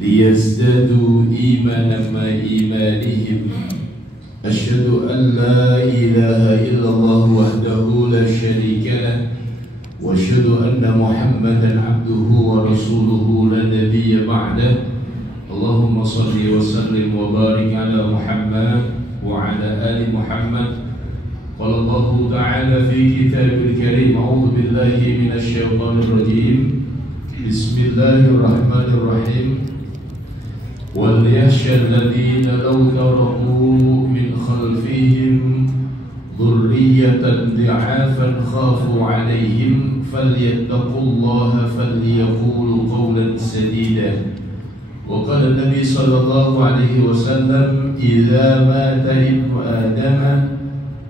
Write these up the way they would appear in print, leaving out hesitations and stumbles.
ليزدادوا إيمانا مع إيمانهم أشهد أن لا إله إلا الله وحده لا شريك له وأشهد أن محمدا عبده ورسوله لا نبي بعده اللهم صل وسلم وبارك على محمد وعلى آل محمد قال الله تعالى في كتابه الكريم أعوذ بالله من الشيطان الرجيم بسم الله الرحمن الرحيم وليخشى الذين لو تركوا من خلفهم ذرية ضعافا خافوا عليهم فليتقوا الله فليقولوا قولا سديدا وقال النبي صلى الله عليه وسلم إذا مات ابن آدم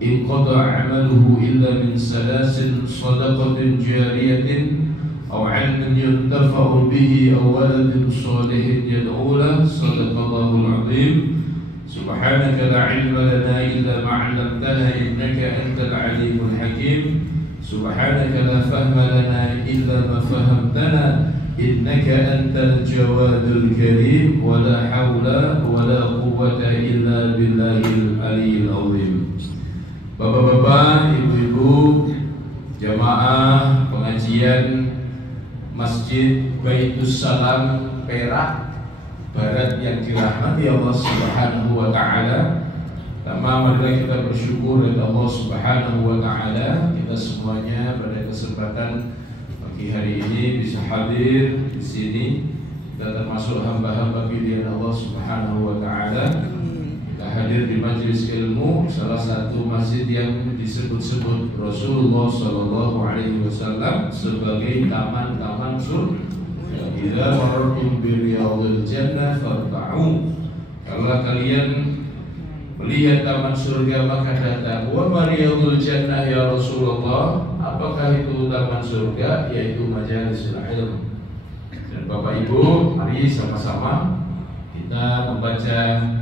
انقطع عمله إلا من ثلاث صدقة جارية أو علم ينتفع به أو ولد صالح يدعو له صدق الله العظيم سبحانك لا علم لنا إلا ما علمتنا إنك أنت العليم الحكيم سبحانك لا فهم لنا إلا ما فهمتنا إنك أنت الجواد الكريم ولا حول ولا قوة إلا بالله العلي العظيم. Bapak-bapak, ibu-ibu, jamaah pengajian Masjid Baitus Salam Perak Barat yang dirahmati Allah Subhanahu wa taala. Pertama, marilah kita bersyukur kepada Allah Subhanahu wa taala, kita semuanya pada kesempatan pagi hari ini bisa hadir di sini. Kita termasuk hamba-hamba pilihan Allah Subhanahu wa taala. Kita hadir di majelis ilmu, salah satu masjid yang disebut-sebut Rasulullah sallallahu alaihi wasallam sebagai taman-taman surga. Idza marartum bi riyadil jannah farta'u. Kalau kalian melihat taman surga maka datang. Wa riyadul jannah ya Rasulullah. Apakah itu taman surga? Yaitu majalisul ilm. Dan Bapak Ibu, mari sama-sama kita membaca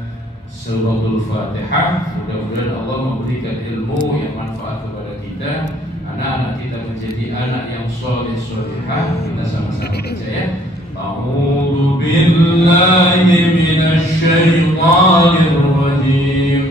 Suratul Fatihah. Mudah-mudahan Allah memberikan ilmu yang manfaat kepada kita, anak-anak kita menjadi anak yang soleh solehah. Kita sama-sama baca ya. A'udzu billahi minasy syaithanir rajim.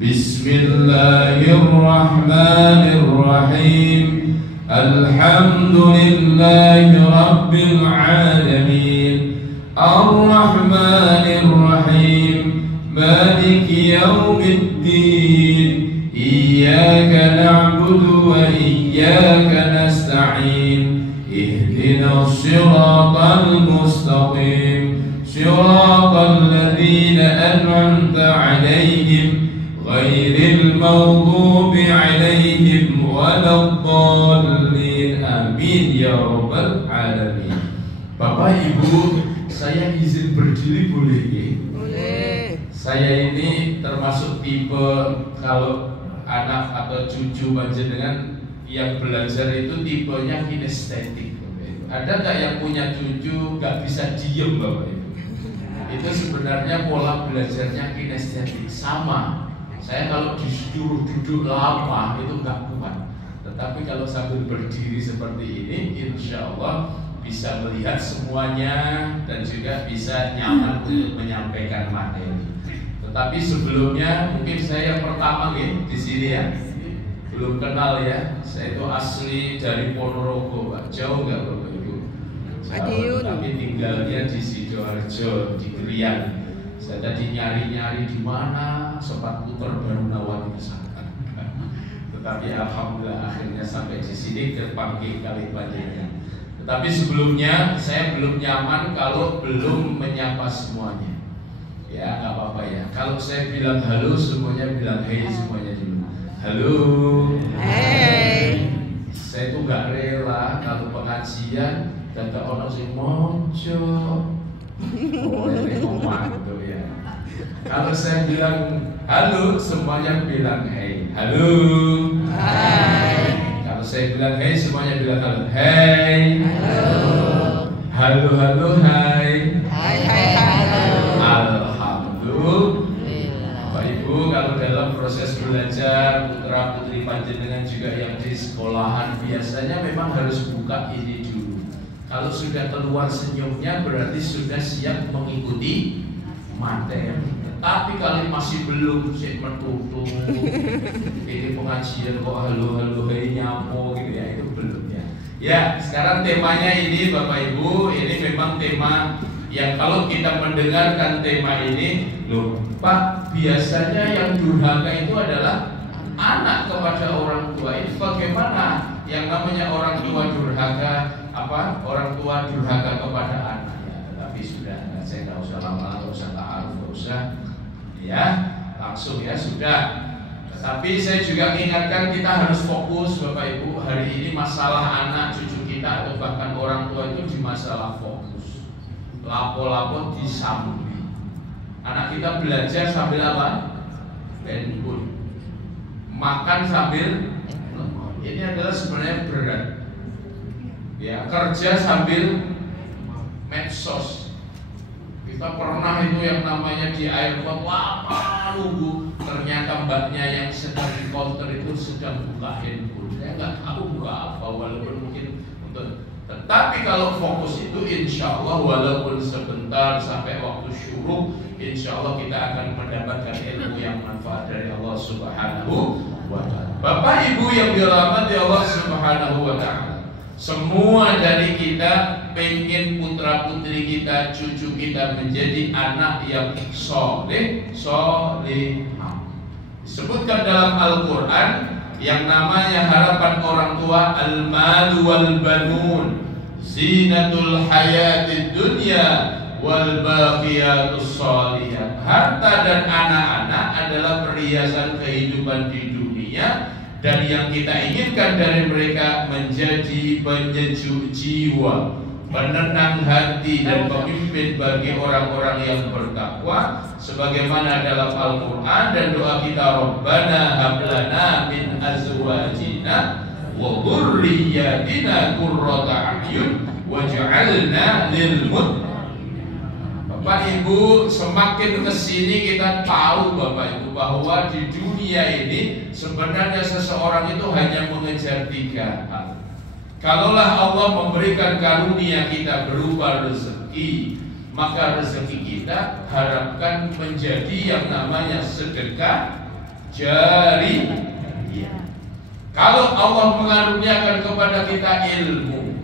Bismillahirrahmanirrahim. Alhamdulillahi rabbil alamin. Ar-Rahmanir Rahim. مالك يوم الدين إياك نعبد وإياك نستعين اهدنا الصراط المستقيم صراط الذين أنعمت عليهم غير المغضوب عليهم ولا الضالين آمين يا رب العالمين. Bapak Ibu, saya izin berdiri boleh ya? Saya ini termasuk tipe kalau anak atau cucu panjenengan yang belajar itu tipenya kinestetik. Ada nggak yang punya cucu nggak bisa diem Bapak Ibu? Itu sebenarnya pola belajarnya kinestetik sama. Saya kalau disuruh duduk lama itu nggak kuat. Tetapi kalau sambil berdiri seperti ini, insya Allah bisa melihat semuanya dan juga bisa nyaman untuk menyampaikan materi. Tetapi sebelumnya mungkin saya pertama nih di sini ya, belum kenal ya. Saya itu asli dari Ponorogo, Pak. Jauh nggak Bapak Ibu? Jauh, tapi tinggalnya di Sidoarjo, di Krian. Saya tadi nyari-nyari di mana sempat putar baru nawati ke sana. Tetapi alhamdulillah akhirnya sampai di sini terpanggil kali banyaknya. Tetapi sebelumnya saya belum nyaman kalau belum menyapa semuanya. Ya nggak apa-apa ya. Kalau saya bilang halo semuanya bilang hey semuanya dulu. Halo. Hey. Saya tuh nggak rela kalau pengajian kata orang sih mojo. Oh ini ngomong gitu ya. Kalau saya bilang halo semuanya bilang hey. Halo. Hai. Kalau saya bilang hey semuanya bilang halo. Hey. Halo. Halo halo hai. Hai hai halo. Bapak Ibu, kalau dalam proses belajar putra putri panjenengan juga yang di sekolahan biasanya memang harus buka ini dulu. Kalau sudah keluar senyumnya berarti sudah siap mengikuti materi. Tapi kalau masih belum, sih metutup, ini pengajian kok halo-halo nyapo gitu ya, itu belum ya. Ya, sekarang temanya ini Bapak Ibu, ini memang tema yang kalau kita mendengarkan tema ini, loh Pak, biasanya yang durhaka itu adalah anak kepada orang tua. Itu bagaimana yang namanya orang tua durhaka, orang tua durhaka kepada anaknya? Tapi sudah, saya nggak usah lama, nggak usah ta'aruf, nggak usah. Ya, langsung ya sudah. Tapi saya juga mengingatkan kita harus fokus Bapak Ibu. Hari ini masalah anak cucu kita atau bahkan orang tua itu di masalah fokus. Lapo-lapo disambi. Anak kita belajar sambil apa? Handphone. Makan sambil ini adalah sebenarnya berat. Ya, kerja sambil medsos. Kita pernah itu yang namanya di airport lama nunggu, ternyata mbaknya yang sedang di counter itu sedang buka handphone. Saya nggak tahu buka apa, walaupun mungkin untuk. Tetapi kalau fokus itu insya Allah walaupun sebentar sampai waktu syuruk, insya Allah kita akan mendapatkan ilmu yang manfaat dari Allah Subhanahu wa Ta'ala. Bapak Ibu yang dirahmati Allah Subhanahu wa Ta'ala, semua dari kita pengen putra putri kita, cucu kita menjadi anak yang soleh, solehah. Disebutkan dalam Al-Quran yang namanya harapan orang tua, al-malu wal banun zinatul hayatid dunya wal baqiyatus sholihat. Harta dan anak-anak adalah perhiasan kehidupan di dunia, dan yang kita inginkan dari mereka menjadi penyejuk jiwa, menenang hati dan pemimpin bagi orang-orang yang bertakwa, sebagaimana dalam Al-Quran dan doa kita, Rabbana hablana min azwajina wa dhurriyyatina qurrata a'yun waj'alna lil muttaqin. Bapak Ibu, semakin kesini kita tahu Bapak Ibu bahwa di dunia ini sebenarnya seseorang itu hanya mengejar 3 hal. Kalaulah Allah memberikan karunia kita berupa rezeki, maka rezeki kita harapkan menjadi yang namanya sedekah jari. Kalau Allah mengaruniakan kepada kita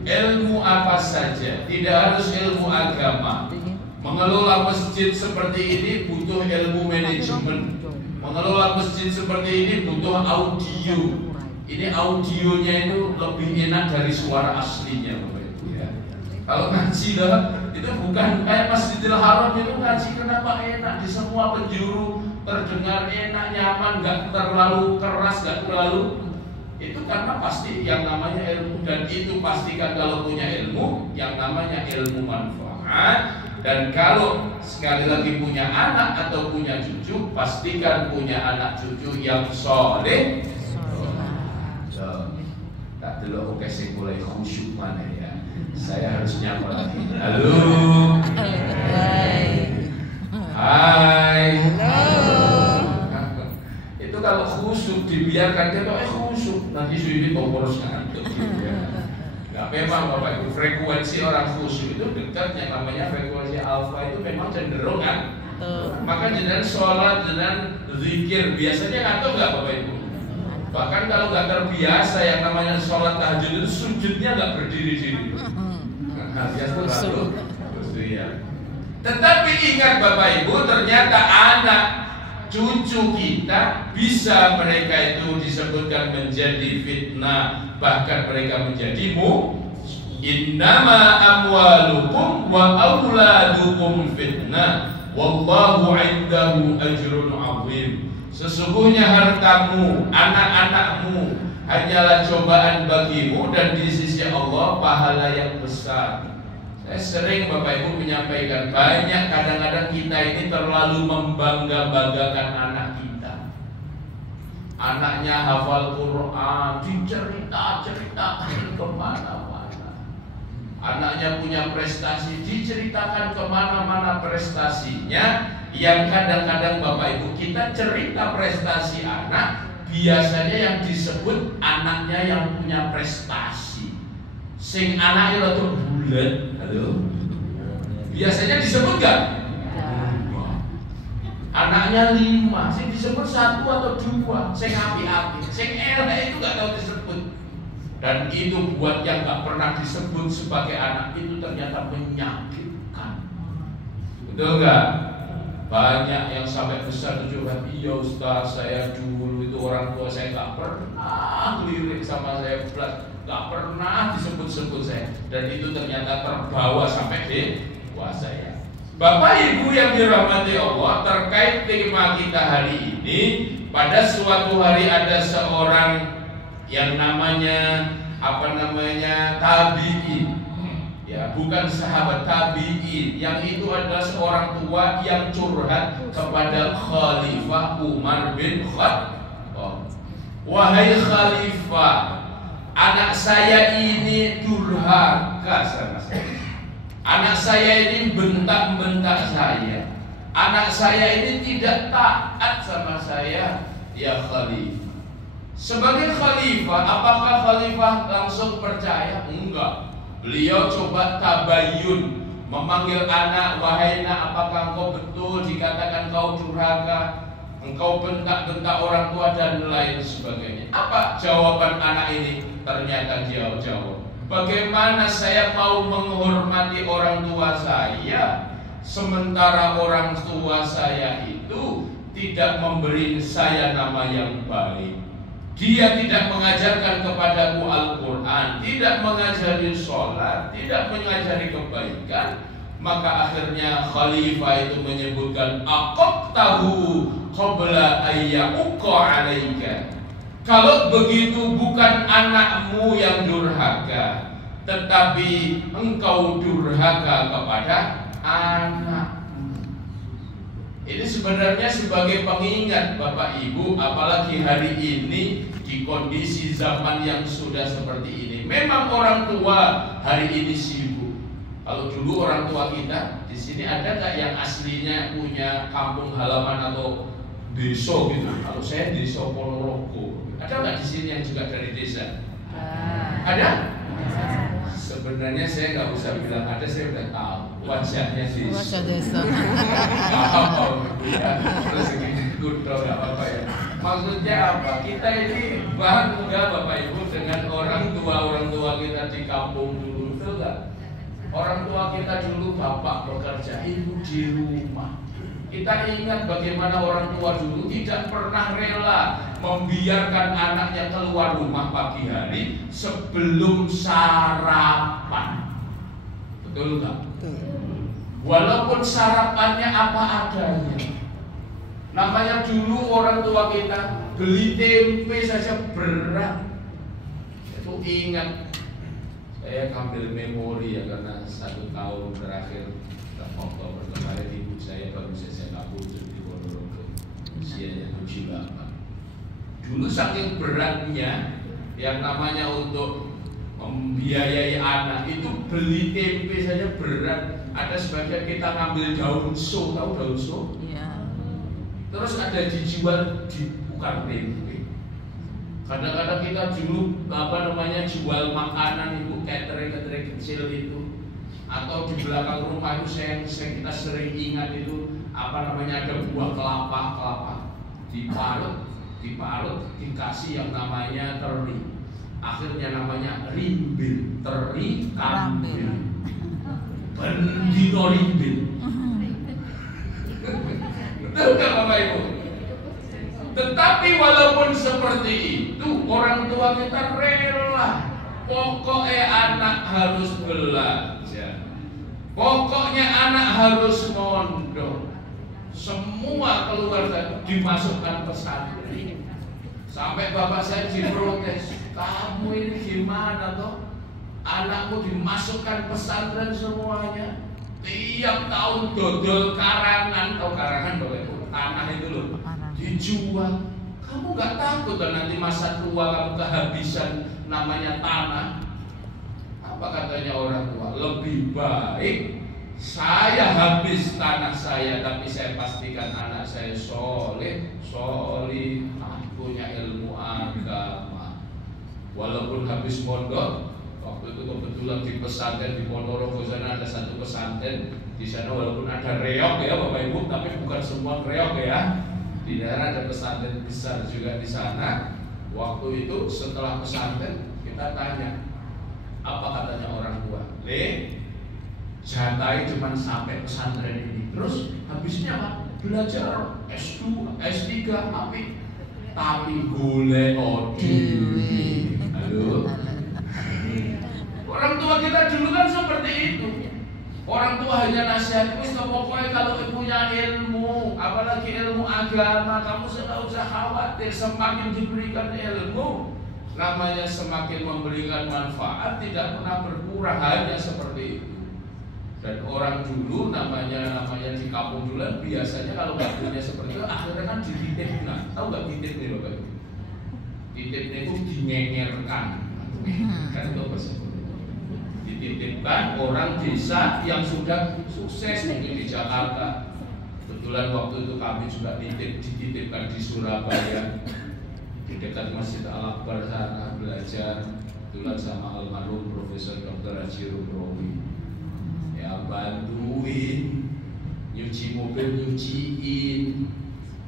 ilmu apa saja, tidak harus ilmu agama. Mengelola masjid seperti ini butuh ilmu manajemen. Mengelola masjid seperti ini butuh audio. Ini audionya itu lebih enak dari suara aslinya, Bapak Ibu ya. Kalau ngaji lah, itu bukan kayak Masjidil Haram itu ngaji kenapa enak, di semua penjuru terdengar enak, nyaman, nggak terlalu keras, nggak terlalu. Itu karena pasti yang namanya ilmu, dan itu pastikan kalau punya ilmu yang namanya ilmu manfaat. Dan kalau sekali lagi punya anak atau punya cucu, pastikan punya anak cucu yang soleh. Tak dulu oke saya mulai khusyuk mana ya. Saya harus nyapa lagi. Halo. Hai. Halo. Itu kalau khusyuk dibiarkan dia khusyuk, nanti ini boros ngantuk gitu ya. Nah, memang Bapak Ibu, frekuensi orang khusyuk itu dekat, yang namanya frekuensi alfa itu memang cenderung kan. Maka jenengan sholat, jenengan zikir, biasanya ngantuk nggak Bapak Ibu? Bahkan kalau nggak terbiasa yang namanya sholat tahajud itu sujudnya nggak berdiri-diri. Nah, biasa lalu, ya. Tetapi ingat Bapak Ibu, ternyata anak cucu kita bisa mereka itu disebutkan menjadi fitnah, bahkan mereka menjadi innama amwalukum wa auladukum fitnah wallahu indahu ajrun azim. Sesungguhnya hartamu, anak-anakmu hanyalah cobaan bagimu, dan di sisi Allah pahala yang besar. Saya sering Bapak Ibu menyampaikan, banyak kadang-kadang kita ini terlalu membangga-banggakan anak kita. Anaknya hafal Quran, diceritakan kemana-mana. Anaknya punya prestasi, diceritakan kemana-mana prestasinya. Yang kadang-kadang Bapak Ibu kita cerita prestasi anak, biasanya yang disebut anaknya yang punya prestasi. Sing anaknya rada bulet, halo. Biasanya disebut gak? Anaknya 5, sing disebut 1 atau 2, sing api-api, sing elek itu gak tahu disebut. Dan itu buat yang gak pernah disebut sebagai anak itu ternyata menyakitkan. Betul gak? Banyak yang sampai besar tuh curhat, iya Ustaz, saya dulu itu orang tua saya gak pernah lirik sama saya, gak pernah disebut-sebut saya. Dan itu ternyata terbawa sampai dewasa ya. Bapak Ibu yang dirahmati Allah, terkait tema kita hari ini, pada suatu hari ada seorang yang namanya tabi'in, ya, bukan sahabat tabi'in, yang itu adalah seorang tua yang curhat kepada Khalifah Umar bin Khattab. Wahai Khalifah, anak saya ini durhaka sama saya. Anak saya ini bentak-bentak saya. Anak saya ini tidak taat sama saya, ya Khalifah. Sebagai Khalifah, apakah Khalifah langsung percaya? Enggak. Beliau coba tabayun, memanggil anak, wahai nak, apakah engkau betul dikatakan kau durhaka, engkau bentak-bentak orang tua dan lain sebagainya. Apa jawaban anak ini? Ternyata dia jawab, bagaimana saya mau menghormati orang tua saya sementara orang tua saya itu tidak memberi saya nama yang baik. Dia tidak mengajarkan kepadaku Al-Quran, tidak mengajari sholat, tidak mengajari kebaikan. Maka akhirnya Khalifah itu menyebutkan, aqabtahu qabla ayyuqa alaika. Kalau begitu bukan anakmu yang durhaka, tetapi engkau durhaka kepada anakmu. Ini sebenarnya sebagai pengingat Bapak Ibu, apalagi hari ini di kondisi zaman yang sudah seperti ini. Memang orang tua hari ini sibuk. Kalau dulu orang tua kita di sini ada nggak yang aslinya punya kampung halaman atau desa gitu? Kalau saya desa Ponorogo. Ada nggak di sini yang juga dari desa? Ada? Sebenarnya saya nggak usah bilang ada, saya udah tahu wajahnya desa. Wajah desa. Terus segini kudo nggak apa-apa ya. Maksudnya apa? Kita ini bangga Bapak Ibu dengan orang tua kita di kampung dulu, betul nggak? Orang tua kita dulu bapak bekerja, ibu di rumah. Kita ingat bagaimana orang tua dulu tidak pernah rela membiarkan anaknya keluar rumah pagi hari sebelum sarapan. Betul tak? Walaupun sarapannya apa adanya. Namanya dulu orang tua kita beli tempe saja berat. Itu ingat. Saya ambil memori ya, karena 1 tahun terakhir Oktober kemarin ibu saya baru saja kabudut di Ponorogo, usianya 78. Dulu saking beratnya yang namanya untuk membiayai anak itu beli tempe saja berat. Ada sebagian kita ngambil daun so, tahu daun so? Iya. Terus ada dijual di bukan tempe. Kadang-kadang kita dulu jual makanan itu catering kecil itu, atau di belakang rumah itu kita sering ingat itu ada buah kelapa diparut dikasih yang namanya teri, akhirnya namanya rimbil, teri kambil, bendino rimbil. Betul nggak Bapak Ibu? Tetapi walaupun seperti itu, orang tua kita rela. Pokoknya anak harus belajar. Pokoknya anak harus mondok. Semua keluarga dimasukkan pesantren. Sampai bapak saya diprotes, kamu ini gimana toh? Anakmu dimasukkan pesantren semuanya. Tiap tahun dodol karangan, tahu karangan Bapak Ibu? Tanah itu loh, dijual. Kamu nggak takut kan nanti masa tua kamu kehabisan namanya tanah? Apa katanya orang tua? Lebih baik saya habis tanah saya, tapi saya pastikan anak saya soleh, punya ilmu agama. Walaupun habis mondok, Waktu itu kebetulan di pesantren di Ponorogo sana ada satu pesantren. Di sana walaupun ada reog ya Bapak Ibu, tapi bukan semua reog ya. Di daerah ada pesantren besar juga di sana. Waktu itu setelah pesantren kita tanya, apa katanya orang tua? Jatai cuma sampai pesantren ini. Terus habisnya apa? Belajar S2, S3, tapi golek dewe. Halo. Orang tua kita dulu kan seperti itu. Orang tua hanya nasihat, pokoknya kalau punya ilmu, apalagi ilmu agama, kamu tidak usah khawatir. Semakin diberikan ilmu, namanya semakin memberikan manfaat, tidak pernah berkurang, hanya seperti itu. Dan orang dulu namanya di kampung dulu biasanya kalau nggak punya seperti itu akhirnya kan dititipkan. Tahu nggak titip nih Bapak Ibu? Titipnya itu dingengerkan, kan itu bahasa. Dititipkan orang desa yang sudah sukses mungkin di Jakarta. Kebetulan waktu itu kami juga dititipkan di Surabaya di dekat Masjid Al-Akbar sana belajar. Kebetulan sama almarhum Profesor Dr. Haji Rumrowi. Ya bantuin nyuci mobil, nyuciin.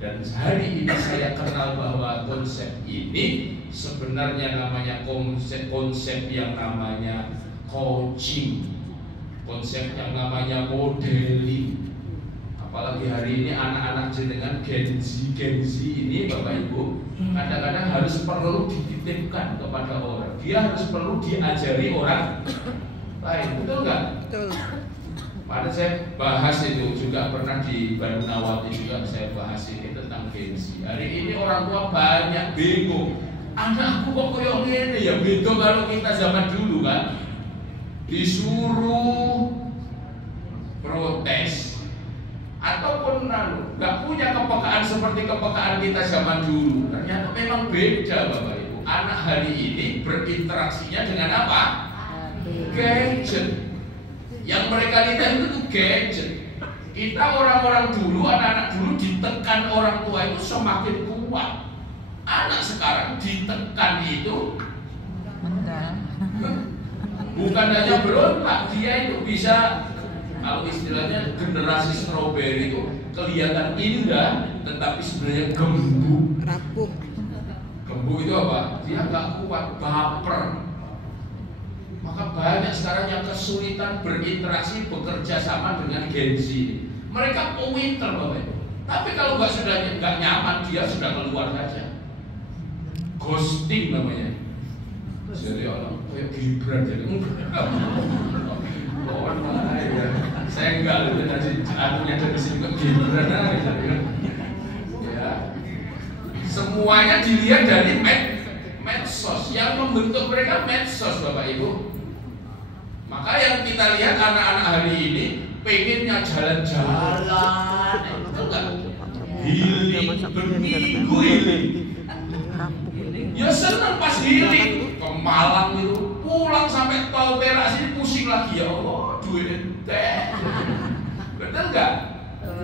Dan hari ini saya kenal bahwa konsep ini sebenarnya namanya konsep yang namanya coaching, konsep yang namanya modeling. Apalagi hari ini anak-anak jenengan Gen Z ini Bapak Ibu kadang-kadang harus perlu dititipkan kepada orang. Dia harus perlu diajari orang lain, betul nggak? Betul. Padahal saya bahas itu juga pernah di Barunawati juga saya bahas ini tentang Gen Z. Hari ini orang tua banyak bingung. Anakku kok koyo ngene ya, beda kalau kita zaman dulu kan. Disuruh protes ataupun nggak punya kepekaan seperti kepekaan kita zaman dulu. Ternyata memang beda Bapak Ibu. Anak hari ini berinteraksinya dengan apa? Gadget. Yang mereka lihat itu gadget. Kita orang-orang dulu, anak-anak dulu ditekan orang tua itu semakin kuat. Anak sekarang ditekan itu bukan hanya berontak, dia itu bisa, kalau istilahnya generasi stroberi itu kelihatan indah, tetapi sebenarnya gembuk. Rapuh. Gembuk itu apa? Dia nggak kuat, baper. Maka banyak sekarang yang kesulitan berinteraksi, bekerja sama dengan Gen Z. Mereka pinter Bapak Ibu. Tapi kalau nggak nyaman, dia sudah keluar saja. Ghosting namanya. Jadi orang kayak Gibran jadi saya enggak lebih tadi akunya dari sini ke Gibran aja ya. Semuanya dilihat dari medsos, yang membentuk mereka medsos Bapak Ibu. Maka yang kita lihat anak-anak hari ini pengennya jalan-jalan, itu enggak healing, berminggu healing. Ya senang pas healing ke Malang itu, pulang sampai tol Perak sini pusing lagi, ya Allah duit teh. Betul nggak?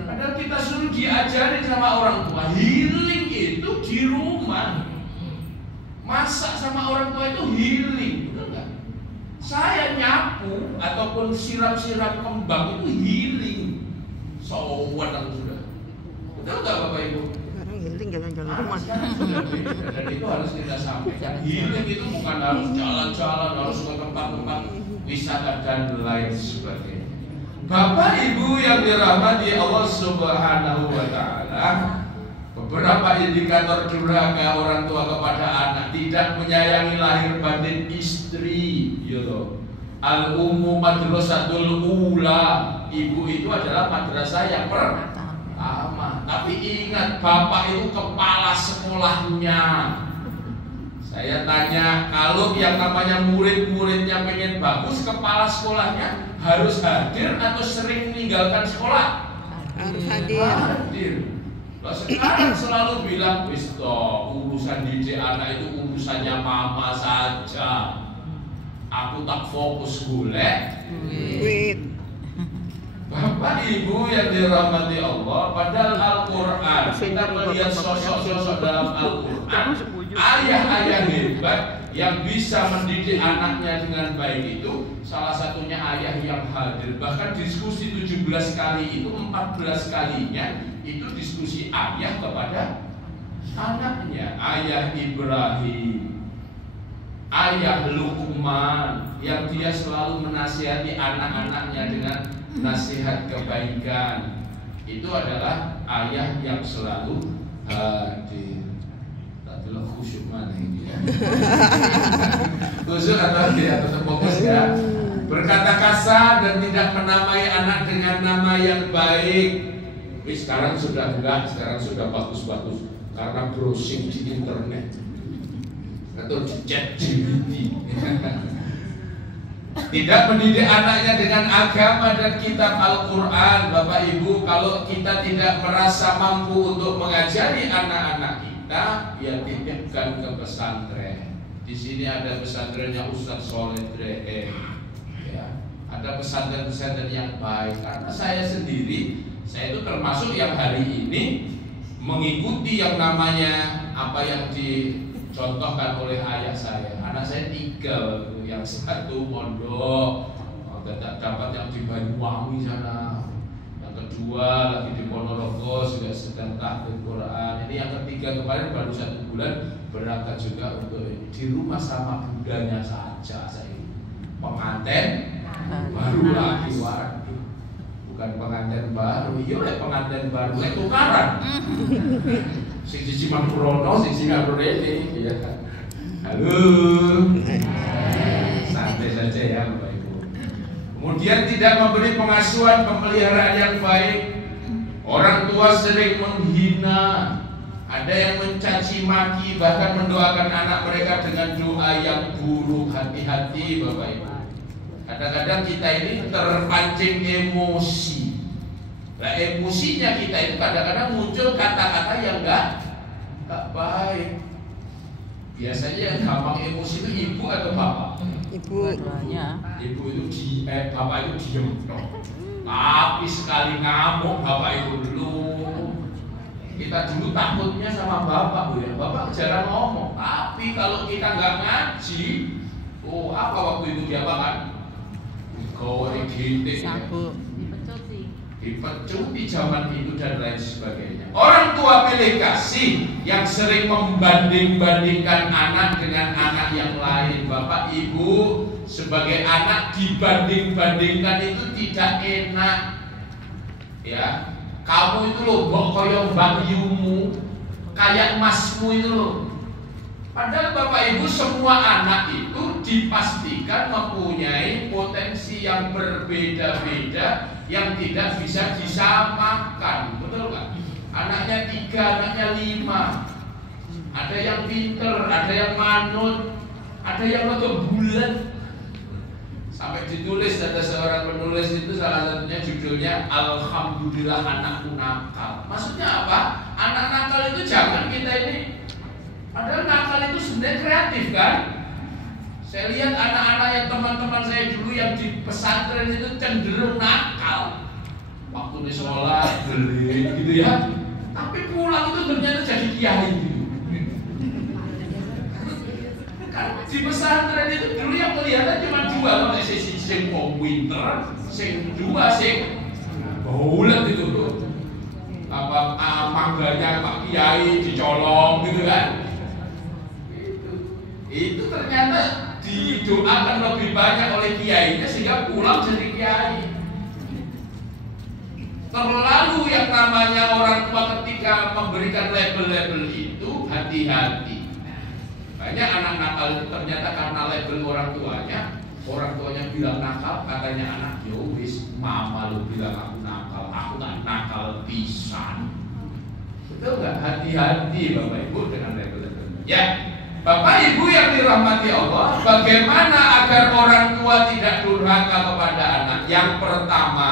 Padahal kita suruh diajarin sama orang tua healing itu di rumah. Masak sama orang tua itu healing, betul nggak? Saya nyapu ataupun siram-siram kembang itu healing. Sowan aku sudah. Betul nggak Bapak Ibu? Healing jalan-jalan rumah. Dan itu harus kita sampaikan. Healing itu bukan harus jalan-jalan, harus ke tempat-tempat wisata dan lain sebagainya. Bapak Ibu yang dirahmati Allah Subhanahu wa Ta'ala, beberapa indikator durhaka orang tua kepada anak: tidak menyayangi lahir batin istri. Al-ummu madrasatul ula. Ibu itu adalah madrasah yang pertama. Tapi ingat, bapak itu kepala sekolahnya. Saya tanya, kalau yang namanya murid-muridnya pengen bagus, kepala sekolahnya harus hadir atau sering meninggalkan sekolah? Harus hadir. Loh, sekarang selalu bilang, urusan didik anak itu urusannya mama saja. Aku tak fokus golek duit. Bapak Ibu yang dirahmati Allah, padahal Al-Quran kita melihat sosok-sosok dalam Al-Quran, ayah-ayah hebat yang bisa mendidik anaknya dengan baik itu salah satunya ayah yang hadir. Bahkan diskusi 17 kali itu 14 kalinya itu diskusi ayah kepada anaknya. Ayah Ibrahim, ayah Luqman, yang dia selalu menasihati anak-anaknya dengan nasihat kebaikan. Itu adalah ayah yang selalu hadir. Adalah khusyuk mana ini ya? Khusyuk atau tidak tetap fokus ya? Berkata kasar dan tidak menamai anak dengan nama yang baik. Tapi sekarang sudah enggak, sekarang sudah bagus-bagus karena browsing di internet atau di chat GPT. Tidak mendidik anaknya dengan agama dan kitab Al-Quran. Bapak Ibu, kalau kita tidak merasa mampu untuk mengajari anak-anak kita, ya titipkan ke pesantren. Di sini ada pesantrennya Ustadz Soleh Drehem, ya. Ada pesantren-pesantren yang baik. Karena saya sendiri, saya itu termasuk yang hari ini mengikuti yang namanya apa yang dicontohkan oleh ayah saya. Anak saya 3, yang 1 mondok, dapat yang di Banyuwangi sana. Kedua lagi di Ponorogo sudah sedang tahfidz Quran. Ini yang ketiga kemarin baru 1 bulan berangkat juga untuk ini. Di rumah sama budanya saja saya ini. Pengantin baru lagi, waduh. Bukan pengantin baru, iya pengantin baru, tukaran. Sing siji Mangkurono, sing Singapura ini. Ya. Halo. Santai saja ya Bapak Ibu. Kemudian tidak memberi pengasuhan pemeliharaan yang baik. Orang tua sering menghina, ada yang mencaci maki, bahkan mendoakan anak mereka dengan doa yang buruk. Hati-hati Bapak Ibu. Kadang-kadang kita ini terpancing emosi. Nah, emosinya kita itu kadang-kadang muncul kata-kata yang enggak baik. Biasanya yang gampang emosi itu ibu atau bapak? Ibu. Ibu itu bapak itu diem. Tapi sekali ngamuk bapak itu dulu. Kita dulu takutnya sama bapak, Bu ya. Bapak jarang ngomong. Tapi kalau kita nggak ngaji, oh apa waktu itu dia makan? Goreng ginting ya. Dipecut di zaman itu dan lain sebagainya. Orang tua pilih kasih yang sering membanding-bandingkan anak dengan anak yang lain. Bapak Ibu sebagai anak dibanding-bandingkan itu tidak enak. Ya, kamu itu loh mbok koyo bagyumu, kayak masmu itu loh. Padahal Bapak Ibu semua anak itu dipastikan mempunyai potensi yang berbeda-beda yang tidak bisa disamakan, betul nggak? Anaknya 3, anaknya 5, ada yang pinter, ada yang manut, ada yang agak bulat. Sampai ditulis, ada seorang penulis itu salah satunya judulnya Alhamdulillah anakku nakal. Maksudnya apa? Anak nakal itu jangan kita ini, padahal nakal itu sebenarnya kreatif kan? Saya lihat anak-anak yang teman-teman saya dulu yang di pesantren itu cenderung nakal. Waktu di sekolah beli gitu ya. Tapi pulang itu ternyata jadi kiai gitu. Kan di pesantren itu dulu yang kelihatan cuma 2, kalau sing pinter, sing 2 sing bulat itu tuh. Apa mangganya Pak Kiai dicolong gitu kan. Itu ternyata didoakan lebih banyak oleh kiainya sehingga pulang jadi kiai. Terlalu yang namanya orang tua ketika memberikan label-label itu hati-hati. Banyak anak nakal itu ternyata karena label orang tuanya bilang nakal, katanya anak ya wis mama lu bilang aku nggak nakal pisan. Betul nggak? Hati-hati Bapak Ibu dengan label-label. Ya. Bapak Ibu yang dirahmati Allah, bagaimana agar orang tua tidak durhaka kepada anak? Yang pertama,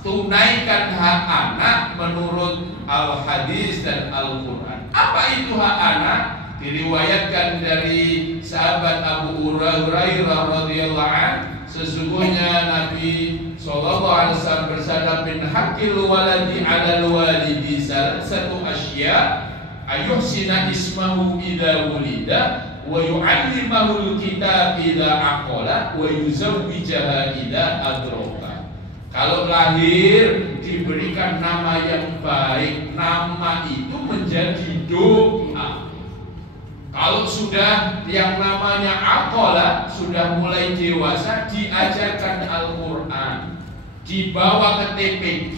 tunaikan hak anak menurut Al-Hadis dan Al-Quran. Apa itu hak anak? Diriwayatkan dari sahabat Abu Hurairah radhiyallahu anhu, sesungguhnya Nabi SAW bersabda, min haqqil waladi 'alal walidi satu asya ayuhsina ismahu idza wulida wa yu'allimahul kitab idza aqala wa yuzawwijaha idza adraka. Kalau lahir diberikan nama yang baik, nama itu menjadi doa. Kalau sudah yang namanya aqala, sudah mulai dewasa, diajarkan Al-Quran, dibawa ke TPQ,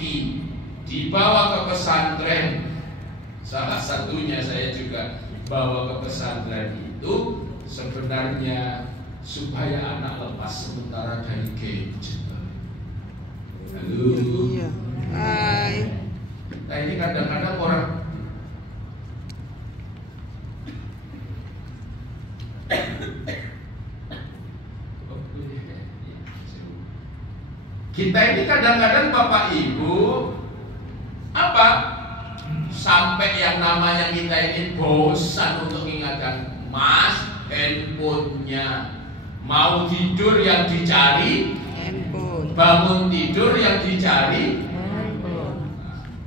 dibawa ke pesantren. Salah satunya saya juga bawa ke pesantren itu sebenarnya supaya anak lepas sementara dari gadget. Halo. Iya. Hai. Nah ini kadang-kadang orang kita ini kadang-kadang Bapak Ibu apa sampai yang namanya kita ini bosan untuk mengingatkan, Mas, handphonenya. Mau tidur yang dicari Handphone. bangun tidur yang dicari handphone.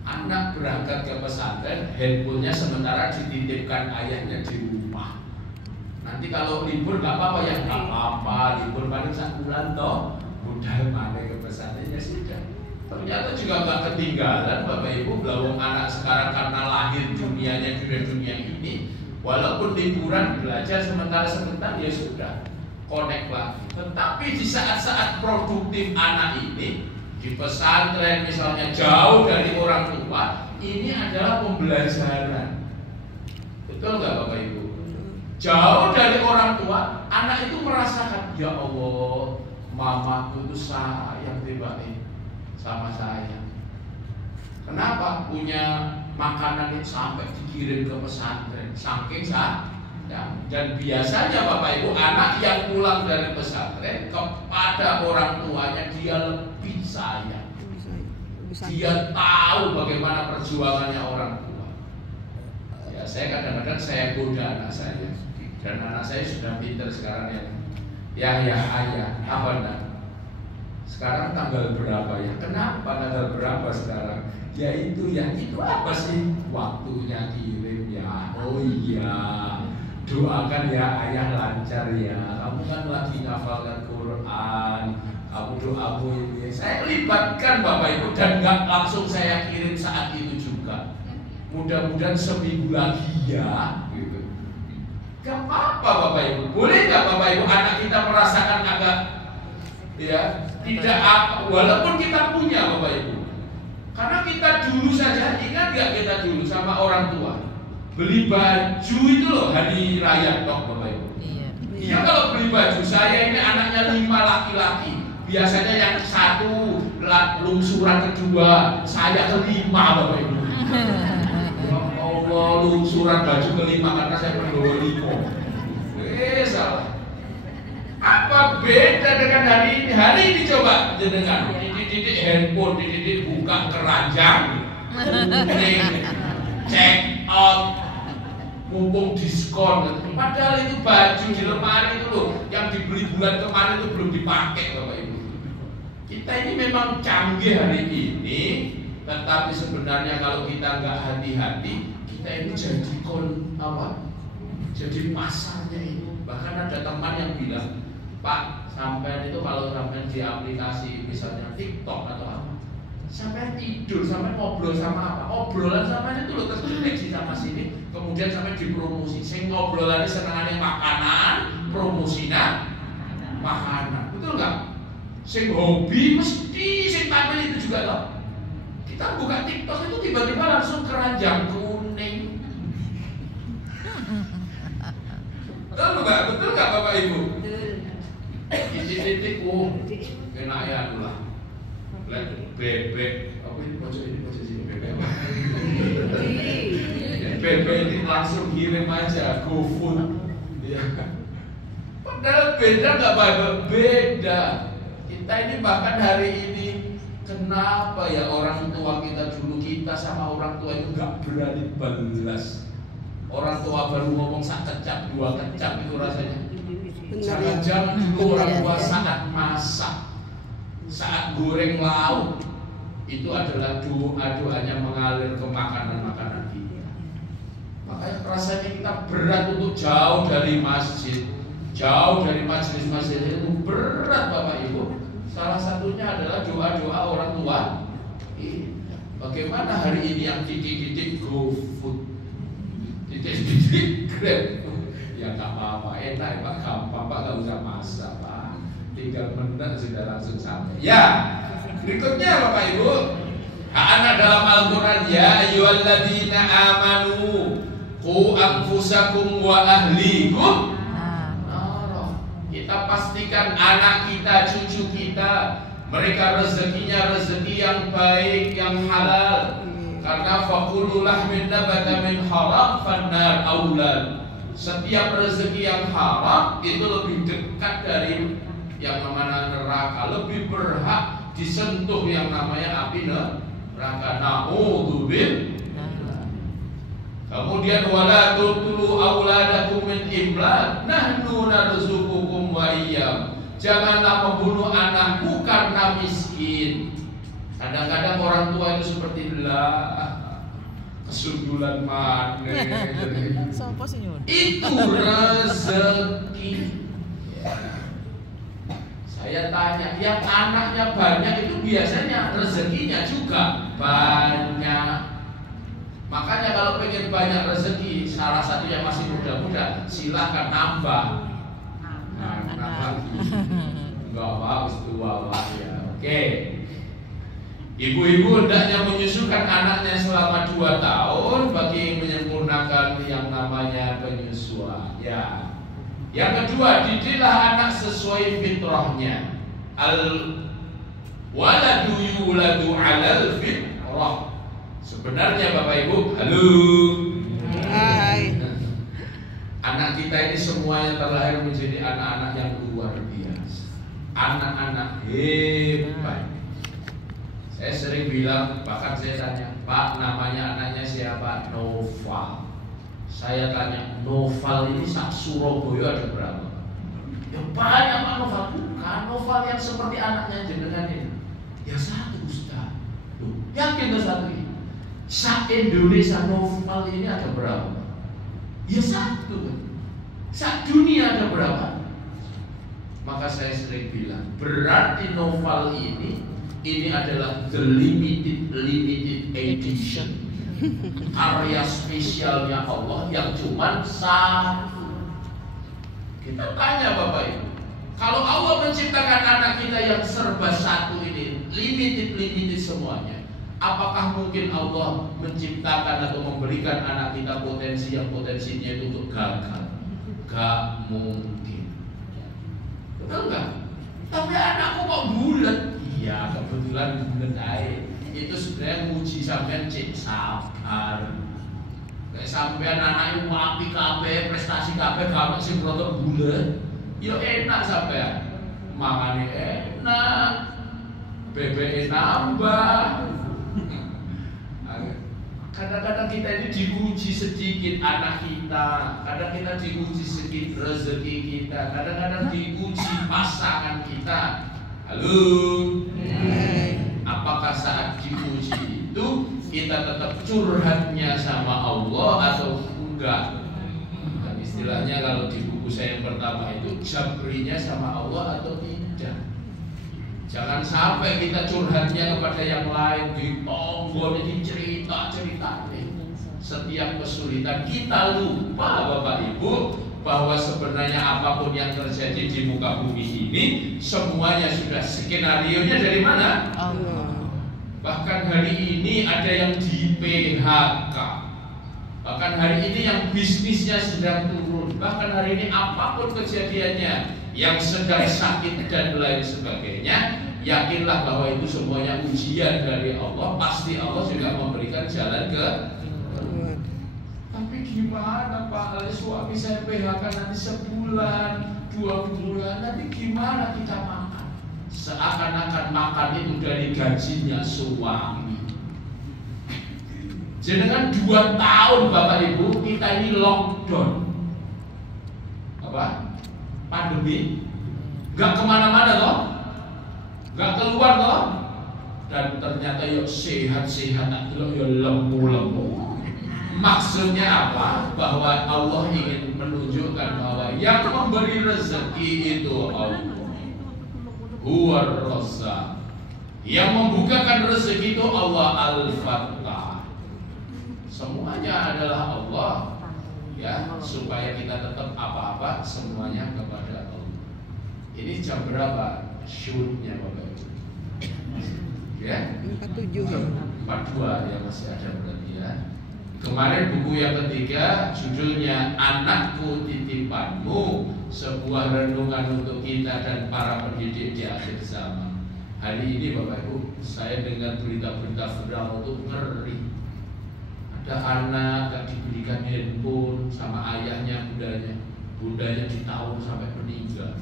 Anak berangkat ke pesantren, handphonenya sementara dititipkan ayahnya di rumah. Nanti kalau libur nggak apa-apa ya, nggak apa-apa, libur paling 1 bulan toh, budal mana ke pesantren ya sudah. Ternyata juga nggak ketinggalan Bapak Ibu, belum anak sekarang karena lahir dunianya sudah dunia ini, walaupun liburan belajar sebentar ya sudah. Connect lagi. Tetapi di saat-saat produktif anak ini di pesantren misalnya jauh dari orang tua, ini adalah pembelajaran. Betul nggak Bapak Ibu? Jauh dari orang tua, anak itu merasakan, ya Allah, mamaku itu sayang tiba-tiba sama saya. Kenapa? Punya makanan itu sampai dikirim ke pesantren, saking sayang. Dan biasanya Bapak Ibu, anak yang pulang dari pesantren kepada orang tuanya dia lebih sayang. Dia tahu bagaimana perjuangannya orang tua. Ya, saya kadang-kadang saya goda anak saya, dan anak saya sudah pintar sekarang ya. Ya ayah, apa nak? Sekarang tanggal berapa ya? Kenapa tanggal berapa sekarang? Ya itu apa sih? Waktunya kirim ya. Oh iya. Doakan ya ayah lancar ya. Kamu kan lagi ngafalkan Quran. Kamu doamu ini. Saya libatkan Bapak Ibu dan nggak langsung saya kirim saat itu juga. Mudah-mudahan seminggu lagi ya. Gitu. Gak apa-apa Bapak Ibu. Boleh nggak Bapak Ibu anak kita merasakan agak ya tidak apa. Walaupun kita punya Bapak Ibu. Karena kita dulu saja ingat nggak kita dulu sama orang tua. Beli baju itu loh hari raya toh Bapak Ibu. Iya. Kalau beli baju, saya ini anaknya 5 laki-laki. Biasanya yang 1 lungsuran kedua, saya ke-5 Bapak Ibu. Ya Allah, lungsuran baju ke-5 karena saya berbawa 5. Salah. Apa beda dengan hari ini? Hari ini coba jenengan dididik handphone, dididik buka keranjang, check out, mumpung diskon. Padahal itu baju di lemari itu loh yang dibeli bulan kemarin itu belum dipakai Bapak Ibu. Kita ini memang canggih hari ini, tetapi sebenarnya kalau kita nggak hati-hati, kita ini jadi jadi pasarnya itu. Bahkan ada teman yang bilang, Pak, sampai itu kalau sampai di aplikasi misalnya TikTok atau apa, sampai tidur, sampai ngobrol sama apa? Obrolan sama itu loh terdeteksi sama sini, kemudian sampai dipromosi. Sing ngobrolannya senangannya makanan, promosinya makanan, betul nggak? Sing hobi mesti sing tampil itu juga loh. Kita buka TikTok itu tiba-tiba langsung keranjang kuning. Betul nggak Bapak Ibu? Titik-titik, enak ya lah. Bebek, apa ini pojok sini bebek apa? Bebek ini langsung kirim aja, GoFood. Ya. Padahal beda nggak Bapak? Beda. Kita ini bahkan hari ini, kenapa ya orang tua kita dulu, kita sama orang tua itu nggak berani balas. Orang tua baru ngomong 1 kecap, 2 kecap itu rasanya. Jangan-jangan dulu orang tua saat masak, saat goreng lauk, itu adalah doa-doanya mengalir ke makanan-makanan kita. Makanya rasanya kita berat untuk jauh dari masjid, jauh dari majelis-majelis itu berat Bapak Ibu. Salah satunya adalah doa-doa orang tua. Bagaimana hari ini yang titik-titik GoFood, titik-titik Grab? Ya nggak apa-apa, enak Pak, gampang Pak, nggak usah masak Pak, tinggal menang sudah langsung sampai. Ya, berikutnya Bapak Ibu, anak dalam Al-Quran, ya ayyuhalladzina amanu qu anfusakum wa ahlikum. Kita pastikan anak kita, cucu kita, mereka rezekinya rezeki yang baik, yang halal. Karena faqulu lahmin nabata min haram fannar aulad. Setiap rezeki yang haram itu lebih dekat dari yang namanya neraka, lebih berhak disentuh yang namanya api neraka. Na'udzubillah. Kemudian wala tuqtulu auladakum min imlaq nahnu narzuqukum wa iyyahum. Janganlah membunuh anakmu karena miskin. Kadang-kadang orang tua itu seperti kesundulan mana. Itu rezeki. Saya tanya, yang anaknya banyak itu biasanya rezekinya juga banyak. Makanya kalau pengen banyak rezeki, salah satu yang masih muda-muda, silakan nambah. Nambah. Enggak apa-apa, tua Pak ya. Oke. Ibu-ibu hendaknya menyusukan anaknya selama 2 tahun bagi yang menyempurnakan yang namanya penyusuan. Ya. Yang kedua, didiklah anak sesuai fitrahnya. Waladu yuladu 'alal fitrah. Sebenarnya Bapak Ibu, halo. Hai. Anak kita ini semuanya terlahir menjadi anak-anak yang luar biasa. Anak-anak hebat. Saya sering bilang, bahkan saya tanya, Pak, namanya anaknya siapa? Noval. Saya tanya, Noval ini sak Surabaya ada berapa? Ya banyak Pak Noval. Bukan Noval yang seperti anaknya jenengan ini. Ya satu Ustaz. Loh, yakin tuh satu ini? Sak Indonesia Noval ini ada berapa? Ya satu. Sak dunia ada berapa? Maka saya sering bilang, berarti Noval ini adalah the limited edition, karya spesialnya Allah yang cuma satu. Kita tanya Bapak Ibu, kalau Allah menciptakan anak kita yang serba satu ini, limited semuanya, apakah mungkin Allah menciptakan atau memberikan anak kita potensi yang potensinya itu untuk gagal? Gak mungkin. Betul nggak? Tapi anakku kok bulat? Iya, kebetulan bulat aja. Itu sebenarnya nguji sampean cek sabar. Kayak sampean anaknya wapi kabeh, prestasi kabeh, gampang sih produk bulat. Yo enak sampean. Mangane enak. BBM nambah. Kadang-kadang kita ini diuji sedikit anak kita, kadang kita diuji sedikit rezeki kita, kadang-kadang diuji pasangan kita. Halo, apakah saat diuji itu kita tetap curhatnya sama Allah atau enggak? Dan istilahnya kalau di buku saya yang pertama itu jabrinya sama Allah atau tidak? Jangan sampai kita curhatnya kepada yang lain, ditonggo, cerita nih. Setiap kesulitan kita lupa Bapak Ibu bahwa sebenarnya apapun yang terjadi di muka bumi ini semuanya sudah skenario-nya dari mana? Allah. Bahkan hari ini ada yang di PHK. Bahkan hari ini yang bisnisnya sedang turun. Bahkan hari ini apapun kejadiannya, yang sedang sakit dan lain sebagainya, yakinlah bahwa itu semuanya ujian dari Allah. Pasti Allah juga memberikan jalan ke. Tapi gimana Pak, suami saya PHK nanti sebulan, 2 bulan, nanti gimana kita makan? Seakan-akan makan itu dari gajinya suami. Jenengan 2 tahun Bapak Ibu kita ini lockdown. Apa? Pandemi. Gak kemana-mana loh, gak keluar loh. Dan ternyata yuk sehat-sehat, yuk lemu-lemu. Maksudnya apa? Bahwa Allah ingin menunjukkan bahwa yang memberi rezeki itu Allah. Huwar Razzaq. Yang membukakan rezeki itu Allah Al-Fattah. Semuanya adalah Allah. Ya, supaya kita tetap apa-apa semuanya kepada Allah. Ini jam berapa shootnya Bapak Ibu? Ya? 47 ya. 42 ya, masih ada berarti ya. Kemarin buku yang ketiga judulnya Anakku Titipanmu, sebuah renungan untuk kita dan para pendidik di akhir zaman. Hari ini Bapak Ibu, saya dengar berita-berita viral itu ngeri. Ada anak gak diberikan handphone sama ayahnya, bundanya ditawar sampai meninggal.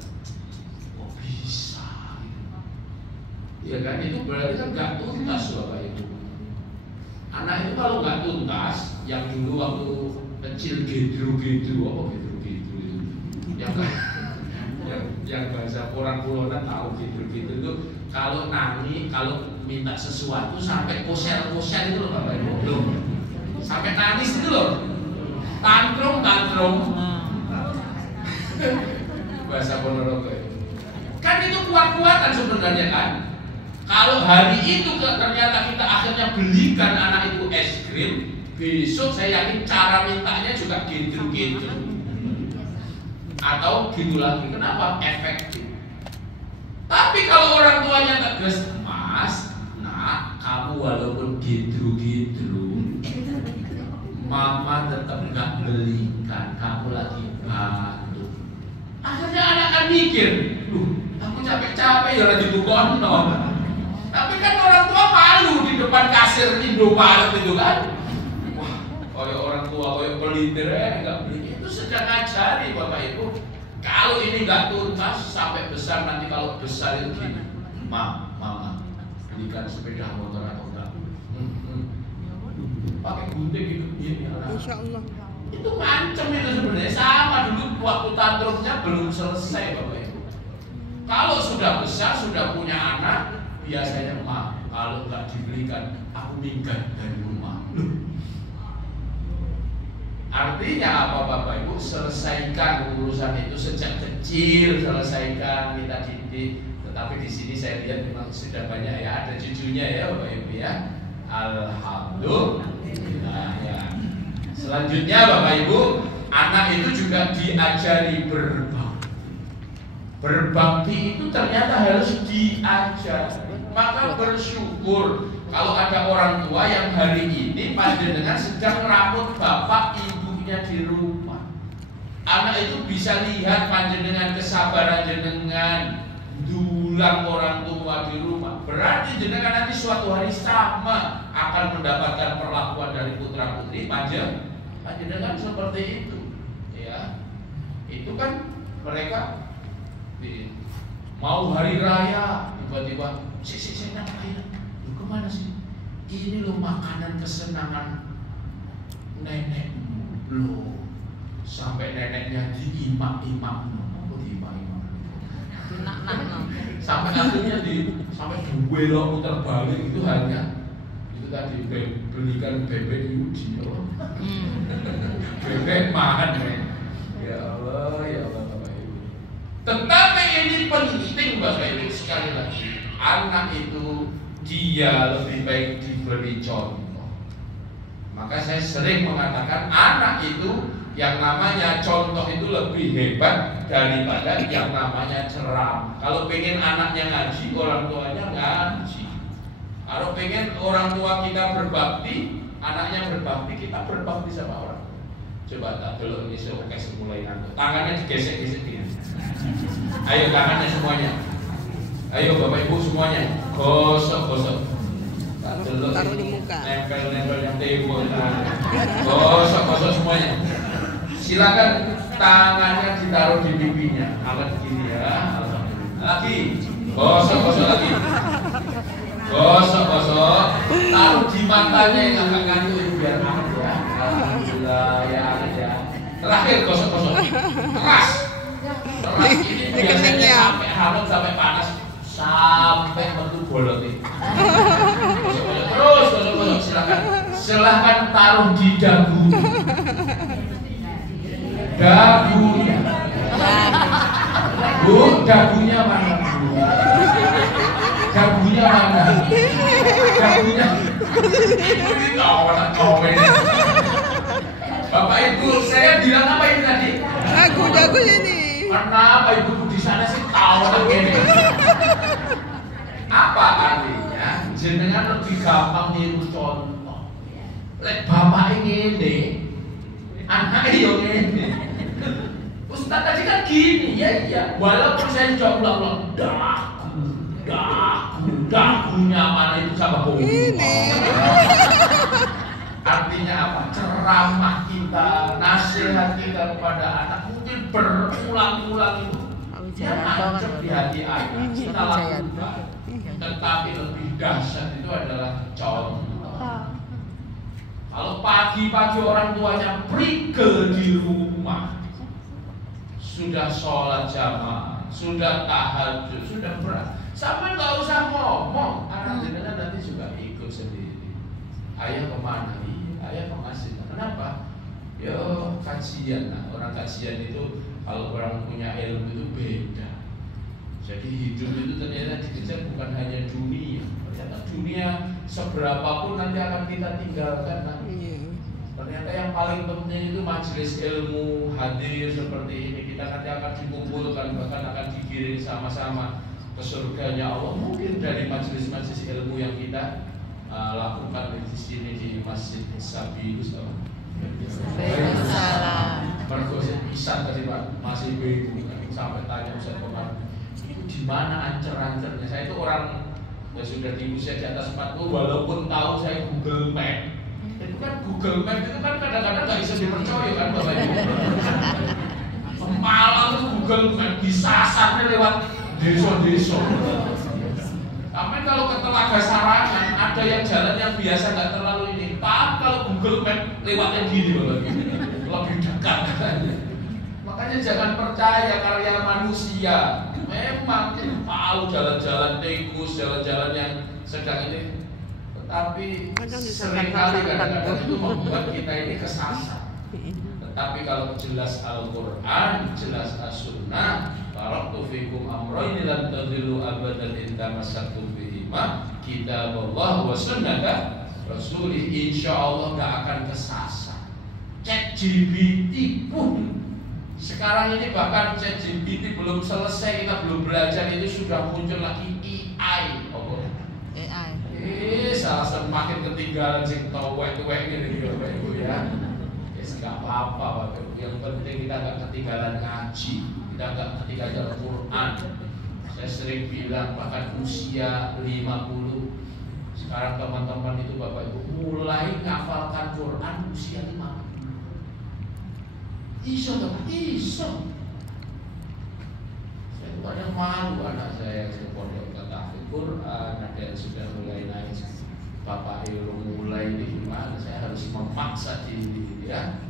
Kok bisa? Ya kan, itu berarti kan gak tuntas Bapak Ibu. Anak itu kalau nggak tuntas, yang dulu waktu kecil gedru-gedru, apa gedru-gedru itu? Yang bahasa orang Pulonan tahu gedru-gedru itu kalau minta sesuatu sampai kosel-kosel itu loh Bapak Ibu, loh. Sampai nangis itu loh, tantrum. Bahasa Ponorogo itu. Kan itu kuat-kuatan sebenarnya kan. Kalau hari itu ternyata kita akhirnya belikan anak itu es krim, besok saya yakin cara mintanya juga gitu-gitu. Atau gitu lagi. Kenapa? Efektif. Tapi kalau orang tuanya tegas, Mas, nak, kamu walaupun gitu-gitu, Mama tetap nggak belikan, kamu lagi batuk. Akhirnya anak kan mikir, aku capek-capek ya lagi tukon. Tapi kan orang tua malu di depan kasir Indomaret itu kan. Wah, kayak orang tua kayak pelintir nggak beli. Itu sedang ngajari Bapak Ibu. Kalau ini nggak tuntas sampai besar, nanti kalau besar itu gini, Mama belikan sepeda motor atau enggak? Pakai gunting gitu, Insya Allah. Itu ngancem itu sebenarnya. Sama dulu waktu tantrumnya belum selesai Bapak Ibu. Kalau sudah besar, sudah punya anak, biasanya kalau nggak dibelikan, aku minggat dari rumah. Artinya apa Bapak Ibu? Selesaikan urusan itu sejak kecil, selesaikan, kita didik. Tetapi di sini saya lihat memang sudah banyak ya, ada cucunya ya Bapak Ibu ya. Alhamdulillah ya. Selanjutnya Bapak Ibu, anak itu juga diajari berbakti. Berbakti itu ternyata harus diajar. Maka bersyukur kalau ada orang tua yang hari ini panjenengan sedang merawat bapak ibunya di rumah. Anak itu bisa lihat panjenengan kesabaran jenengan dulang orang tua di rumah. Berarti jenengan nanti suatu hari sama akan mendapatkan perlakuan dari putra putri panjenengan seperti itu. Ya, itu kan mereka mau hari raya tiba-tiba saya ngapain? Lu kemana sih? Ini lo makanan kesenangan nenekmu lo. Sampai neneknya diimak-imak. Apa diimak-imak? Sampai akhirnya sampai duwe lo putar balik itu hanya itu tadi belikan bebek Yudi. Bebek makan ya Allah Bapak Ibu. Tetapi ini penting Bapak Ibu sekali lagi. Anak itu dia lebih baik diberi contoh. Maka saya sering mengatakan anak itu yang namanya contoh itu lebih hebat daripada yang namanya ceramah. Kalau pengen anaknya ngaji, orang tuanya ngaji. Kalau pengen orang tua kita berbakti, anaknya berbakti, kita berbakti sama orang. Coba tak dulu ini oke semulai ngantuk. Tangannya digesek-gesek ya. Ayo tangannya semuanya. Ayo Bapak Ibu semuanya, gosok. Taruh di muka. Nempel yang tembok. Gosok semuanya. Silakan tangannya ditaruh di pipinya. Alat gini ya. Lagi. Gosok lagi. Gosok. Taruh di matanya yang agak ngantuk biar hangat ya. Alhamdulillah ya. Terakhir gosok. Keras. Ini biasanya sampai hangat sampai panas. Sampai metu bolot ini. Terus silakan silahkan taruh di dagu. Dagunya. Bu, dagunya mana? Dagunya mana? Dagunya. Ini kawan ini. Bapak Ibu, saya bilang apa ini tadi? Dagu ini. Kenapa Ibu di sana sih tahu begini? Apa artinya? Jenengan lebih gampang niru contoh. Lek bapak ini, anak yo ini. Ustaz tadi kan gini, ya. Walaupun saya coba dagunya mana itu sama bohong. Ini. Artinya apa? Ceramah kita, nasihat kita kepada anak mungkin berulang-ulang itu ya nancep di hati anak. Kita lakukan. Tetapi lebih dahsyat itu adalah contoh. Kalau pagi-pagi orang tuanya prigel di rumah, sudah sholat jamaah, sudah tahajud, sudah berat, sampai nggak usah ngomong, anak jenengan nanti juga ikut sendiri. Ayah kemana? Ayah ke masjid. Kenapa? Yo kajian. Nah, orang kajian itu kalau orang punya ilmu itu beda. Jadi hidup itu ternyata dikejar bukan hanya dunia. Ternyata dunia seberapapun nanti akan kita tinggalkan. Nah. Ternyata yang paling penting itu majelis ilmu, hadir seperti ini. Kita nanti akan dikumpulkan, bahkan akan digiring sama-sama ke surganya Allah. Mungkin dari majelis-majelis ilmu yang kita lakukan di sini di Masjid Sabilus. Waalaikumsalam. Bergosip pisan tadi Pak, masih bingung sampai tanya Ustaz Komar, itu di mana ancer-ancernya? Saya itu orang ya sudah di usia di atas 40, walaupun tahu saya Google Map. Itu kan Google Map itu kan kadang-kadang nggak bisa dipercaya kan Bapak Ibu. Malah itu Google Map disasarnya lewat desa-desa. Tapi kalau ke Telaga Sarangan ada yang jalan yang biasa nggak terlalu ini. Tapi kalau Google Map lewatnya gini Bapak Ibu, lebih dekat. Makanya jangan percaya karya manusia. Memang kita tahu jalan-jalan tikus, jalan-jalan yang sedang ini, tetapi seringkali kadang-kadang itu membuat kita ini kesasar. Tetapi kalau jelas Al-Quran, jelas As-Sunnah, taraktu fikum amroini lan tadillu abadan in tamassaktum bihima, kitabullah wa sunnata rasulih, insyaallah gak akan kesasar. ChatGPT pun sekarang ini, bahkan ChatGPT belum selesai, kita belum belajar, itu sudah muncul lagi AI. Salah semakin ketinggalan sing towek-towek ini Bapak Ibu ya. Gak apa-apa Bapak Ibu. Yang penting kita gak ketinggalan ngaji, kita gak ketinggalan Quran. Saya sering bilang bahkan usia 50 sekarang teman-teman itu Bapak Ibu mulai ngafalkan Quran usia 50. Iso Bapak, iso. Saya itu kadang malu anak saya yang pondok tahfidz Quran, ada yang sudah mulai naik. Bapak Ibu mulai ini gimana? Saya harus memaksa diri ya.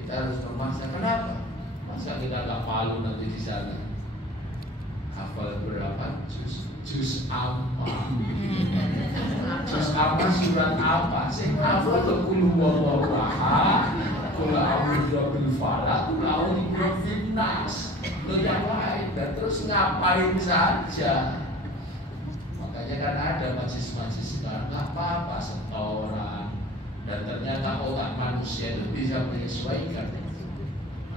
Kita harus memaksa. Kenapa? Masa kita nggak malu nanti di sana? Hafal berapa? Juz apa? Juz apa? Surat apa? Sing hafal qul huwallahu ahad, qul a'udzu birabbil falaq, qul a'udzu birabbin nas. Yang lain dan terus ngapain saja? Makanya kan ada majlis-majlis sekarang, nggak apa-apa setoran. Dan ternyata otak manusia itu bisa menyesuaikan.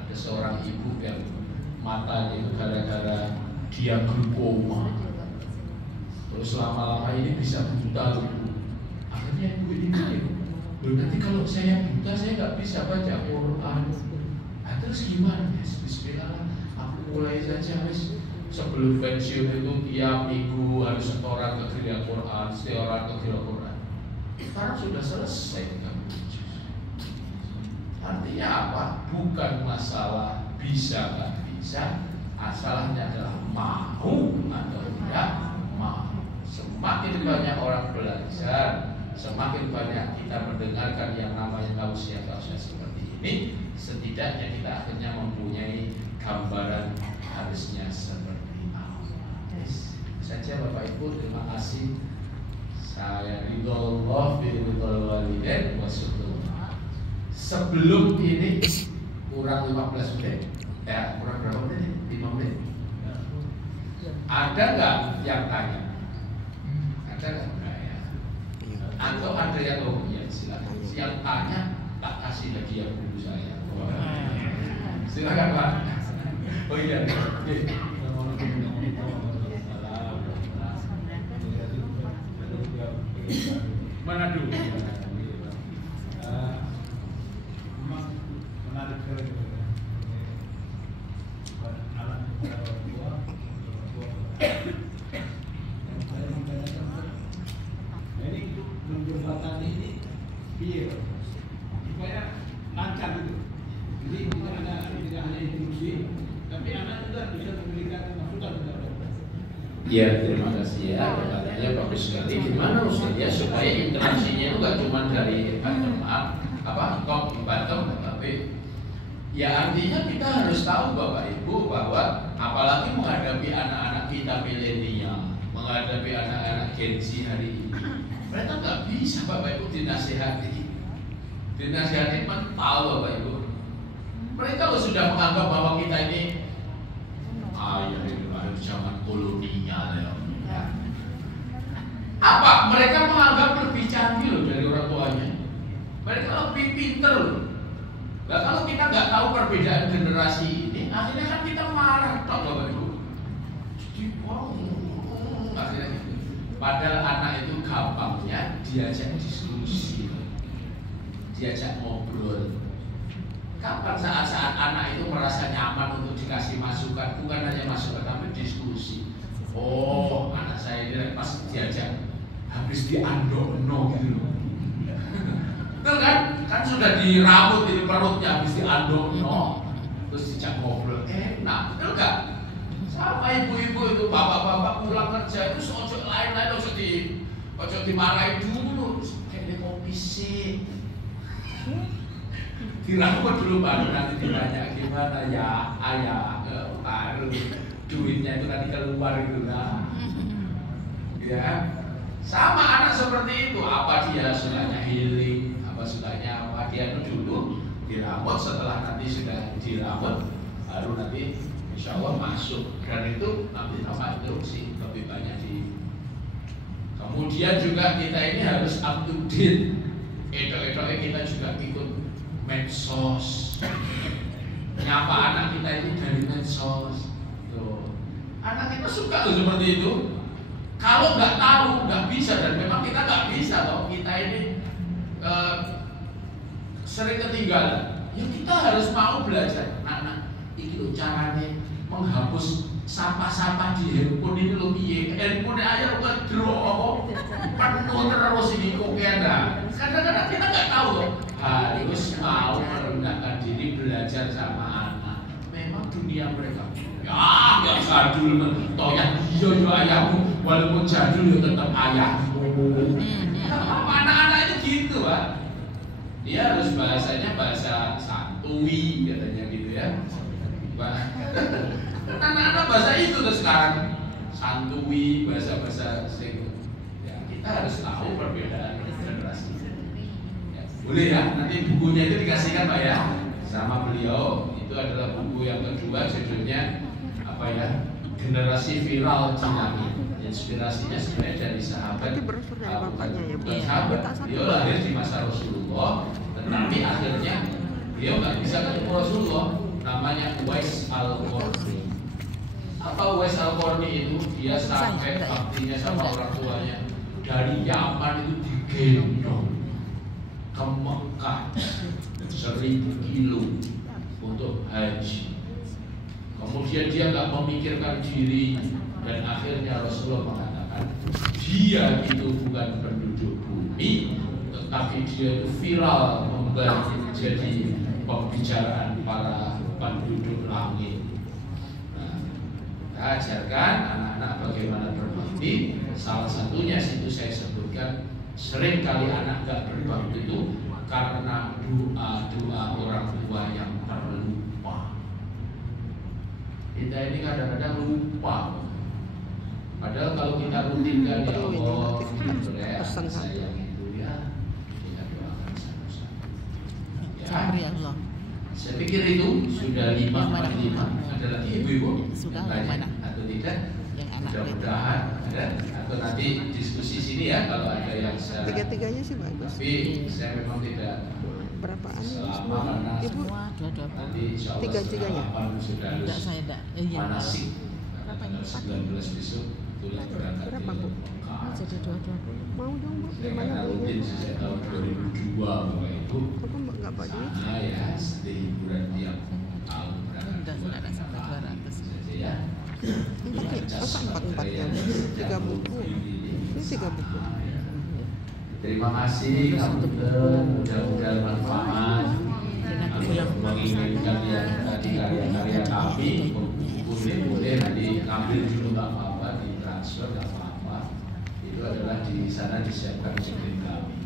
Ada seorang ibu yang matanya itu gara-gara dia glaukoma, terus lama-lama ini bisa buta. Akhirnya ibu ini mikir, nanti kalau saya buta saya nggak bisa baca Quran. Nah, terus gimana? Bismillah, aku mulai saja sebelum pensiun itu tiap minggu harus setoran ke gereja Quran, setoran ke gereja Quran. Sekarang sudah selesai. Artinya apa? Bukan masalah bisa nggak bisa, asalnya adalah mau atau tidak mau. Semakin banyak orang belajar, semakin banyak kita mendengarkan yang namanya tausiah-tausiah seperti ini, setidaknya kita akhirnya mempunyai gambaran harusnya seperti apa. Saja Bapak Ibu, terima kasih. Saya ridhollah fi ridhol walidain wasyukur. Sebelum ini kurang 15 menit. Ya, kurang berapa menit? 5 menit. Ada nggak yang tanya? Ada nggak ya? Atau ada yang ya silakan. Yang tanya tak kasih lagi yang dulu saya. Silakan Pak. Oh iya. Mana dulu? Memang menarik sekali anak orang tua. Nah ini untuk menjembatani ini biar supaya lancar gitu. Jadi bukan ada tidak hanya instruksi, tapi anak juga bisa memberikan masukan kepada. Ya, terima kasih ya. Pertanyaannya bagus sekali. Gimana Ustaz ya supaya interaksinya itu nggak cuma dari top bottom, tapi ya artinya kita harus tahu Bapak Ibu bahwa apalagi menghadapi anak-anak kita milenial, menghadapi anak-anak Gen Z hari ini, mereka nggak bisa Bapak Ibu dinasihati mental Bapak Ibu. Mereka sudah menganggap bahwa kita ini itu zaman kolonial ya. Apa? Mereka menganggap lebih canggih loh dari orang tuanya. Mereka lebih pinter loh. Nah, kalau kita nggak tahu perbedaan generasi ini, akhirnya kan kita marah toh Bapak Ibu. Akhirnya gitu. Padahal anak itu gampangnya diajak diskusi, diajak ngobrol. Kapan saat-saat anak itu merasa nyaman untuk dikasih masukan, bukan hanya masukan tapi diskusi. Oh, anak saya ini pas diajak habis diandokno gitu loh. Betul kan? Kan sudah dirawut di perutnya habis diandokno. Terus dijak ngobrol, enak, betul gak? Sama ibu-ibu itu, bapak-bapak pulang kerja itu ojo lain-lain, ojo dimarahin dulu. Kayak kopi sih. Dirawat dulu baru nanti ditanya gimana ya ayah, baru duitnya itu nanti keluar gitu lah. Ya, sama anak seperti itu. Apa dia sukanya healing, apa sukanya apa dia itu dulu dirawat, setelah nanti sudah dirawat baru nanti insya Allah masuk, dan itu nanti tambah instruksi lebih banyak di. Kemudian juga kita ini harus up to date. Edok-edoknya kita juga ikut medsos, nyapa anak kita itu dari medsos. Tuh. Anak kita suka loh seperti itu. Kalau nggak tahu nggak bisa, dan memang kita nggak bisa loh. Kita ini sering ketinggalan. Ya kita harus mau belajar. Anak, ini loh caranya menghapus sampah-sampah di handphone ini loh piye. Handphone aja ngedrop penuh terus ini kok ada. Kadang-kadang kita nggak tahu loh. Harus mau merendahkan diri, belajar sama anak. Memang dunia mereka ya jadul toyah iya ayahmu, walaupun jadul ya tetap ayahmu. Anak-anak itu gitu Pak. Dia harus bahasanya bahasa santuy katanya gitu ya. Anak-anak bahasa itu tuh sekarang santuy, bahasa-bahasa sing. Ya, kita harus tahu perbedaan generasi. Boleh ya, nanti bukunya itu dikasihkan Pak ya sama beliau. Itu adalah buku yang kedua, judulnya apa ya, Generasi Viral Cimahi. Inspirasinya sebenarnya dari sahabat sahabat. Beliau lahir di masa Rasulullah, tetapi akhirnya beliau nggak bisa ketemu Rasulullah. Namanya Uwais Al-Qarni. Apa Uwais Al-Qarni itu? Dia sampai baktinya sama orang tuanya dari Yaman itu digendong ke Mekah 1000 kilo untuk haji. Kemudian dia nggak memikirkan diri, dan akhirnya Rasulullah mengatakan dia itu bukan penduduk bumi, tetapi dia itu viral, menjadi pembicaraan para penduduk langit. Nah, kita ajarkan anak-anak bagaimana berbakti. Salah satunya situ saya sebutkan, sering kali anak gak berbakti itu karena doa orang tua yang terlupa. Kita ini kadang-kadang lupa. Padahal kalau kita rutinkan ya Perlu ini Allah, notifikasi boleh pesan saya satu. yang itu ya, kita doakan sama-sama. Sabri Ya, Allah. saya pikir itu sudah 5 Yang mana? kali 5. Ada lagi ibu-ibu Sudah, yang yang tanya mana? atau tidak? Yang anak Mudah-mudahan ada atau nanti diskusi sini ya kalau ada yang saya. Tiga-tiganya sih bagus. Tapi saya memang tidak Berapa anu selama semua? karena Ibu semua dua-dua. nanti insya Allah Tiga-tiganya? setengah 8 sudah Enggak, harus saya enggak. Iya. manasik. Berapa ini? Tanggal 19 besok itulah berangkat Berapa, Bu? Oh, jadi dua-dua. mau dong Bu, Saya gimana karena rutin belinya? sejak tahun 2002 bahwa itu Apa mbak nggak pak duit? sana ya sedih hiburan tiap tahun berangkat Udah, sudah ada sampai 200. saja ya. Empat ya? Masa empat-empatnya? 3 buku. Ini 3 buku. Terima kasih Kapten, mudah-mudahan manfaat. Menginginkan yang tadi karya-karya kami, boleh nanti ngambil dulu nggak apa-apa, di transfer nggak apa-apa. Itu adalah di sana disiapkan oleh kami.